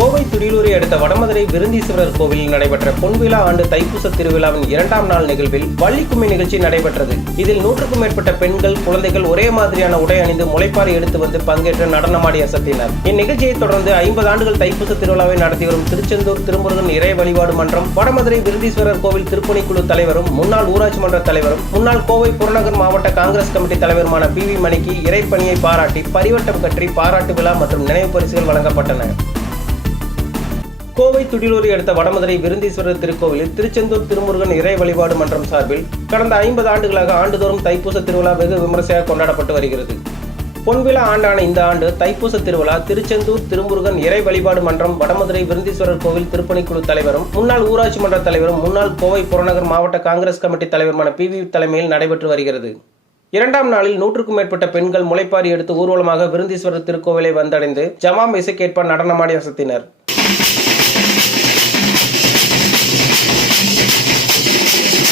கோவை துடிலூரை அடுத்த வடமதுரை விருந்தீஸ்வரர் கோவிலில் நடைபெற்ற பொன்விழா ஆண்டு தைப்பூச திருவிழாவின் இரண்டாம் நாள் நிகழ்வில் வள்ளிக்கும்மி நிகழ்ச்சி நடைபெற்றது. இதில் நூற்றுக்கும் மேற்பட்ட பெண்கள் குழந்தைகள் ஒரே மாதிரியான உடை அணிந்து முளைப்பாறை எடுத்து வந்து பங்கேற்று நடனமாடி அசத்தினர். இந்நிகழ்ச்சியை தொடர்ந்து ஐம்பது ஆண்டுகள் தைப்பூச திருவிழாவை நடத்தி வரும் திருச்செந்தூர் திருமுருகன் இறை வழிபாடு மன்றம் வடமதுரை விருந்தீஸ்வரர் கோவில் திருப்பணிக்குழு தலைவரும் முன்னாள் ஊராட்சி மன்ற தலைவரும் முன்னாள் கோவை புறநகர் மாவட்ட காங்கிரஸ் கமிட்டி தலைவருமான பி வி மணிக்கு இறைப்பணியை பாராட்டி பரிவட்டம் கற்றி பாராட்டு விழா மற்றும் நினைவு பரிசுகள் வழங்கப்பட்டன. கோவை துடிலூரி அடுத்த வடமதுரை விருந்தீஸ்வரர் திருக்கோவிலில் திருச்செந்தூர் திருமுருகன் இறை வழிபாடு மன்றம் சார்பில் கடந்த ஐம்பது ஆண்டுகளாக ஆண்டுதோறும் தைப்பூச திருவிழா வெகு விமர்சையாக கொண்டாடப்பட்டு வருகிறது. பொன்விழா ஆண்டான இந்த ஆண்டு தைப்பூச திருவிழா திருச்செந்தூர் திருமுருகன் இறை வழிபாடு மன்றம் வடமதுரை விருந்தீஸ்வரர் கோவில் திருப்பணிக்குழு தலைவரும் முன்னாள் ஊராட்சி மன்ற தலைவரும் முன்னாள் கோவை புறநகர் மாவட்ட காங்கிரஸ் கமிட்டி தலைவருமான பி. வி. தலைமையில் நடைபெற்று வருகிறது. இரண்டாம் நாளில் நூற்றுக்கும் மேற்பட்ட பெண்கள் முளைப்பாரி எடுத்து ஊர்வலமாக விருந்தீஸ்வரர் திருக்கோவிலை வந்தடைந்து ஜமாம் இசைக்கேற்ப நடனமாடி அசத்தினர்.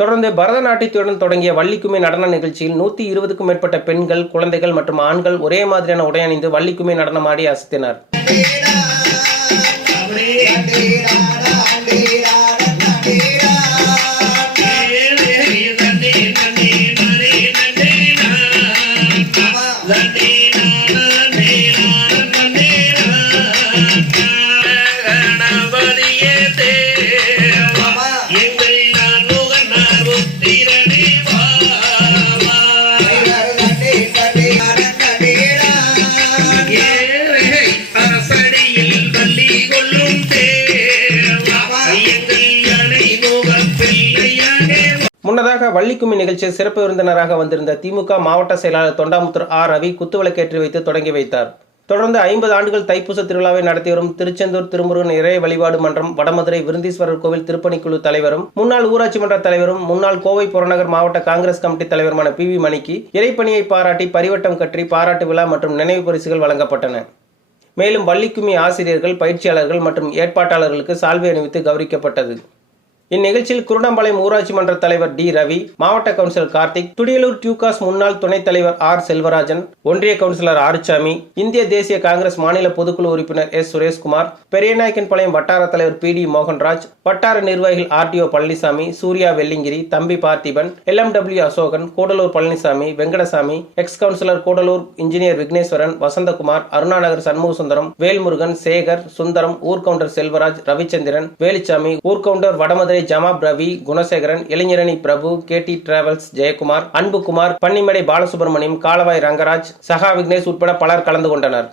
தொடர்ந்து பரதநாட்டியத்துடன் தொடங்கிய வள்ளிக்கும்மி நடன நிகழ்ச்சியில் நூத்தி இருபதுக்கும் மேற்பட்ட பெண்கள் குழந்தைகள் மற்றும் ஆண்கள் ஒரே மாதிரியான உடை அணிந்து வள்ளிக்கும்மி நடனமாடி அசத்தினர் Yeah. முன்னதாக வள்ளிக்கும்மி நிகழ்ச்சியில் சிறப்பு விருந்தினராக வந்திருந்த திமுக மாவட்ட செயலாளர் தொண்டாமுத்தூர் ஆர் ரவி குத்துவிளக்கேற்றி வைத்து தொடங்கி வைத்தார். தொடர்ந்து ஐம்பது ஆண்டுகள் தைப்பூச திருவிழாவை நடத்தி வரும் திருச்செந்தூர் திருமுருகன் இறை வழிபாடு மன்றம் வடமதுரை விருந்தீஸ்வரர் கோவில் திருப்பணிக்குழு தலைவரும் முன்னாள் ஊராட்சி மன்ற தலைவரும் முன்னாள் கோவை புறநகர் மாவட்ட காங்கிரஸ் கமிட்டி தலைவருமான பி. வி. மணிக்கு இறைப்பணியை பாராட்டி பரிவட்டம் கற்றி பாராட்டு விழா மற்றும் நினைவு பரிசுகள் வழங்கப்பட்டன. மேலும் வள்ளிக்கும்மி ஆசிரியர்கள் பயிற்சியாளர்கள் மற்றும் ஏற்பாட்டாளர்களுக்கு சால்வை அணிவித்து கௌரவிக்கப்பட்டது. இந்நிகழ்ச்சியில் குருடம்பாளையம் ஊராட்சி மன்ற தலைவர் டி ரவி மாவட்ட கவுன்சிலர் கார்த்திக் துடியலூர் டியூகாஸ் முன்னாள் துணைத் தலைவர் ஆர் செல்வராஜன் ஒன்றிய கவுன்சிலர் ஆறுசாமி இந்திய தேசிய காங்கிரஸ் மாநில பொதுக்குழு உறுப்பினர் எஸ் சுரேஷ்குமார் பெரியநாயக்கன்பாளையம் வட்டார தலைவர் பி டி மோகன்ராஜ் வட்டார நிர்வாகிகள் ஆர்டிஓ பழனிசாமி சூர்யா வெள்ளிங்கிரி தம்பி Parthiban LMW Asokan Gudalur Palanisamy Venkatasamy ex councillor Gudalur engineer Vigneshwaran Vasanthakumar Arunanagar Shanmugasundaram Velmurugan Sekar Sundaram ஊர்கவுண்டர் Selvaraj Ravichandran Veluchamy ஊர்கவுண்டர் வடமதுரை ஜமாப் ரவி குணசேகரன் இளைஞரணி Prabhu K T travels Jayakumar Anbukumar Pannimadai Balasubramaniam காலவாய் Rangaraj சகா விக்னேஷ் உட்பட பலர் கலந்து கொண்டனர்.